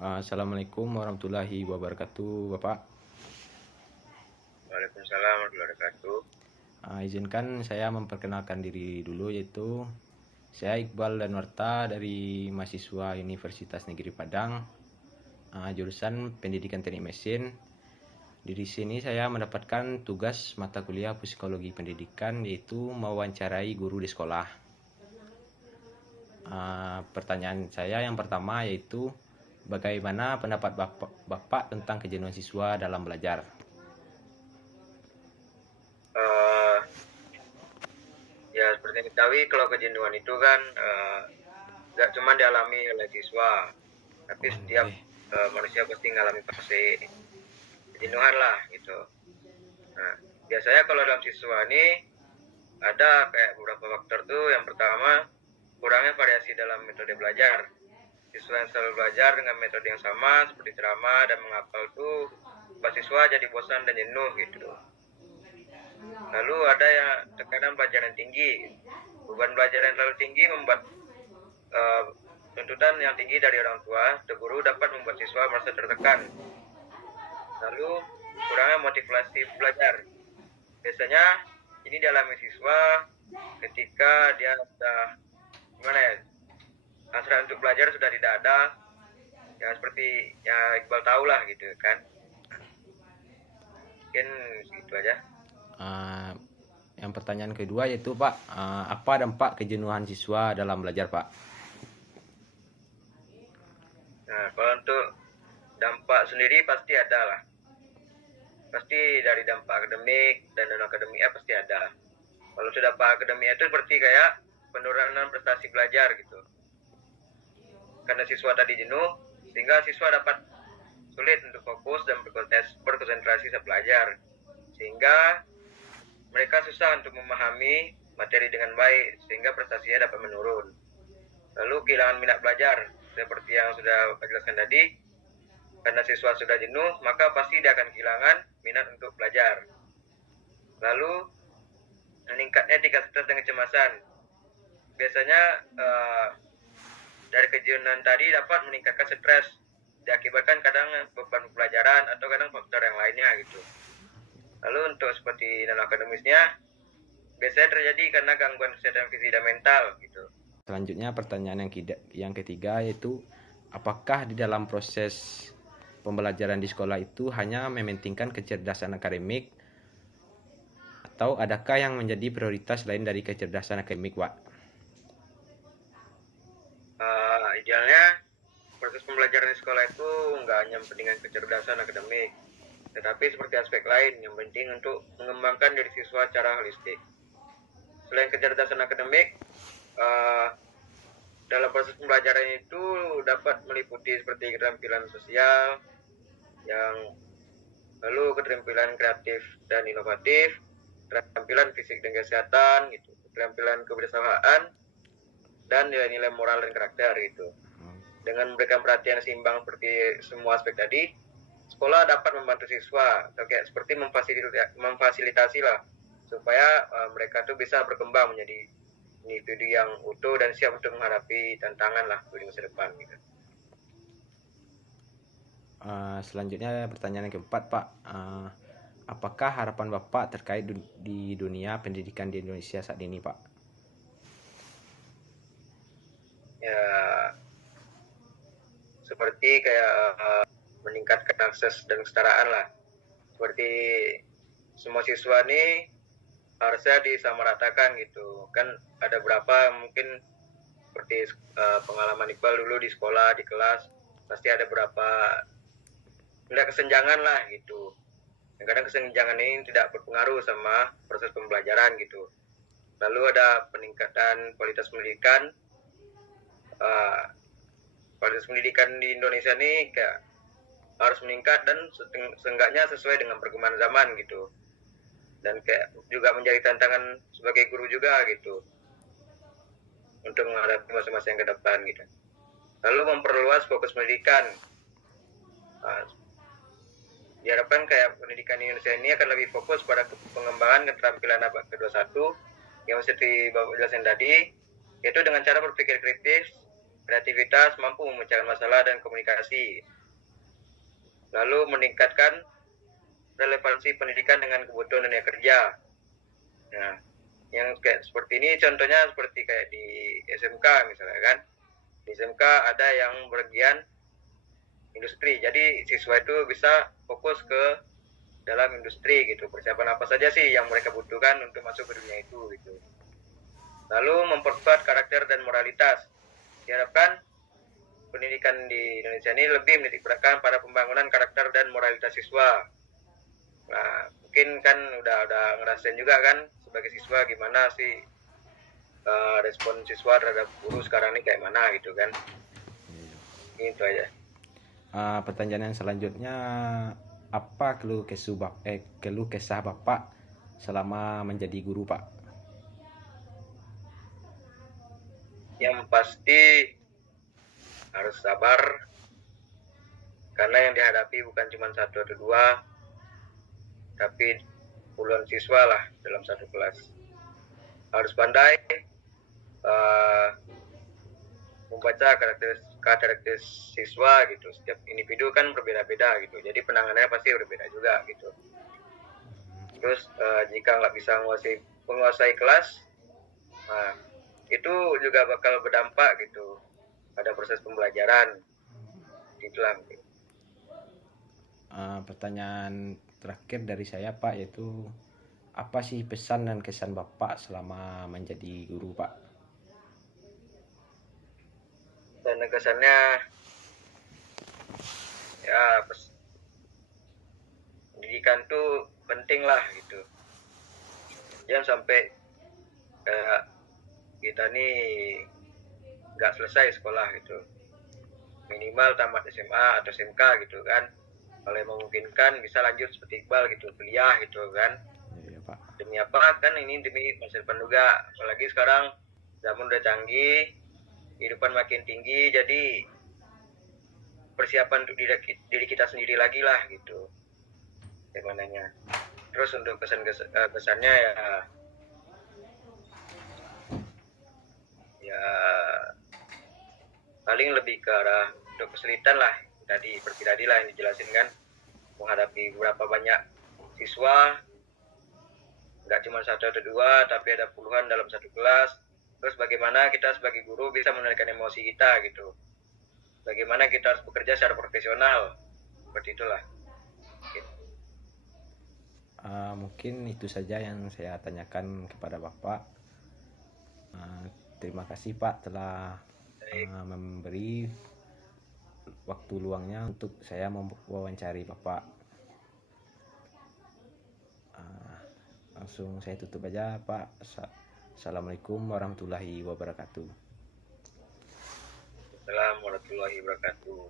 Assalamualaikum warahmatullahi wabarakatuh, Bapak. Waalaikumsalam warahmatullahi wabarakatuh. Izinkan saya memperkenalkan diri dulu, yaitu saya Iqbal Danwarta dari mahasiswa Universitas Negeri Padang, jurusan Pendidikan Teknik Mesin. Di sini saya mendapatkan tugas mata kuliah Psikologi Pendidikan, yaitu mewawancarai guru di sekolah. Pertanyaan saya yang pertama yaitu bagaimana pendapat Bapak tentang kejenuhan siswa dalam belajar? Ya seperti yang diketahui, kalau kejenuhan itu kan nggak cuma dialami oleh siswa, tapi setiap manusia pasti mengalami fase kejenuhan lah gitu. Nah, biasanya kalau dalam siswa ini ada kayak beberapa faktor tuh. Yang pertama, kurangnya variasi dalam metode belajar. Siswa yang selalu belajar dengan metode yang sama seperti ceramah dan menghafal tuh buat siswa jadi bosan dan jenuh gitu. Lalu ada yang tekanan belajar yang tinggi. Beban belajar yang terlalu tinggi membuat tuntutan yang tinggi dari orang tua atau guru dapat membuat siswa merasa tertekan. Lalu kurangnya motivasi belajar. Biasanya ini dialami siswa ketika dia sudah hasrat untuk belajar sudah tidak ada, ya seperti ya Iqbal tahu lah gitu kan. Mungkin segitu aja. Yang pertanyaan kedua yaitu Pak, apa dampak kejenuhan siswa dalam belajar, Pak? Nah, kalau untuk dampak sendiri pasti ada lah. Pasti dari dampak akademik dan non akademiknya pasti ada. Kalau sudah dampak akademik itu seperti kayak penurunan prestasi belajar gitu. Karena siswa tadi jenuh, sehingga siswa dapat sulit untuk fokus dan berkonsentrasi saat belajar. Sehingga mereka susah untuk memahami materi dengan baik, sehingga prestasinya dapat menurun. Lalu kehilangan minat belajar, seperti yang sudah Pak jelaskan tadi. Karena siswa sudah jenuh, maka pasti dia akan kehilangan minat untuk belajar. Lalu meningkatnya tingkat stres dan kecemasan. Biasanya dari kejenuhan tadi dapat meningkatkan stres, diakibatkan kadang beban pelajaran atau kadang faktor yang lainnya gitu. Lalu untuk seperti non akademisnya, biasanya terjadi karena gangguan kesehatan fisik dan mental gitu. Selanjutnya pertanyaan yang ketiga yaitu apakah di dalam proses pembelajaran di sekolah itu hanya mementingkan kecerdasan akademik atau adakah yang menjadi prioritas lain dari kecerdasan akademik, Pak? Idealnya proses pembelajaran di sekolah itu nggak hanya pentingkan kecerdasan akademik, tetapi seperti aspek lain yang penting untuk mengembangkan diri siswa secara holistik. Selain kecerdasan akademik, dalam proses pembelajaran itu dapat meliputi seperti keterampilan sosial, yang lalu keterampilan kreatif dan inovatif, keterampilan fisik dan kesehatan, gitu, keterampilan kebersamaan, dan nilai-nilai moral dan karakter gitu. Dengan memberikan perhatian seimbang seperti semua aspek tadi, sekolah dapat membantu siswa atau kayak seperti memfasilitasi lah supaya mereka tuh bisa berkembang menjadi individu yang utuh dan siap untuk menghadapi tantangan lah di masa depan gitu. Selanjutnya pertanyaan yang keempat, Pak. Apakah harapan Bapak terkait di dunia pendidikan di Indonesia saat ini, Pak? Ya seperti kayak meningkatkan akses dan kesetaraan lah. Seperti semua siswa ini harusnya disamaratakan gitu. Kan ada berapa mungkin seperti pengalaman Iqbal dulu di sekolah, di kelas, pasti ada berapa kesenjangan lah gitu. Kadang kesenjangan ini tidak berpengaruh sama proses pembelajaran gitu. Lalu ada peningkatan kualitas pendidikan. Kualitas pendidikan di Indonesia ini kayak harus meningkat dan seenggaknya sesuai dengan perkembangan zaman gitu. Dan kayak juga menjadi tantangan sebagai guru juga gitu untuk menghadapi masa-masa yang ke depan gitu. Lalu memperluas fokus pendidikan. Diharapkan kayak pendidikan di Indonesia ini akan lebih fokus pada pengembangan keterampilan abad ke-21 yang seperti Bapak jelasin tadi, yaitu dengan cara berpikir kritis, kreativitas, mampu memecahkan masalah dan komunikasi. Lalu meningkatkan relevansi pendidikan dengan kebutuhan dunia kerja. Nah, yang kayak seperti ini contohnya seperti kayak di SMK misalnya kan. Di SMK ada yang bagian industri. Jadi siswa itu bisa fokus ke dalam industri gitu. Persiapan apa saja sih yang mereka butuhkan untuk masuk ke dunia itu gitu. Lalu memperkuat karakter dan moralitas. Diharapkan pendidikan di Indonesia ini lebih menitikberatkan pada pembangunan karakter dan moralitas siswa. Nah, mungkin kan udah ngerasain juga kan sebagai siswa gimana sih respon siswa terhadap guru sekarang ini kayak mana gitu kan. Itu aja. Pertanyaan yang selanjutnya, apa keluh kesah Bapak selama menjadi guru, Pak? Yang pasti harus sabar karena yang dihadapi bukan cuma satu atau dua, tapi puluhan siswa lah dalam satu kelas. Harus pandai membaca karakter siswa gitu. Setiap individu kan berbeda-beda gitu, jadi penanganannya pasti berbeda juga gitu. Terus jika nggak bisa menguasai kelas, nah, itu juga bakal berdampak gitu pada proses pembelajaran gitulah. Pertanyaan terakhir dari saya, Pak, yaitu apa sih pesan dan kesan Bapak selama menjadi guru, Pak? Dan kesannya ya pendidikan tuh penting lah gitu. Jangan sampai kayak kita nih nggak selesai sekolah gitu, minimal tamat SMA atau SMK gitu kan. Kalau yang memungkinkan bisa lanjut seperti Iqbal gitu, kuliah gitu kan. Ya, Pak. Demi apa kan, ini demi masa depan juga. Apalagi sekarang zaman udah canggih, kehidupan makin tinggi, jadi persiapan untuk diri kita sendiri lagi lah gitu zamannya. Terus untuk kesannya ya paling lebih ke arah untuk kesulitan lah, seperti tadi lah yang dijelasin kan, menghadapi berapa banyak siswa, nggak cuma satu atau dua, tapi ada puluhan dalam satu kelas. Terus bagaimana kita sebagai guru bisa mengendalikan emosi kita gitu, bagaimana kita harus bekerja secara profesional, seperti itulah. Mungkin itu saja yang saya tanyakan kepada Bapak. Terima kasih, Pak, telah memberi waktu luangnya untuk saya mewawancari Bapak. Langsung saya tutup aja, Pak. Assalamualaikum warahmatullahi wabarakatuh. Assalamualaikum warahmatullahi wabarakatuh.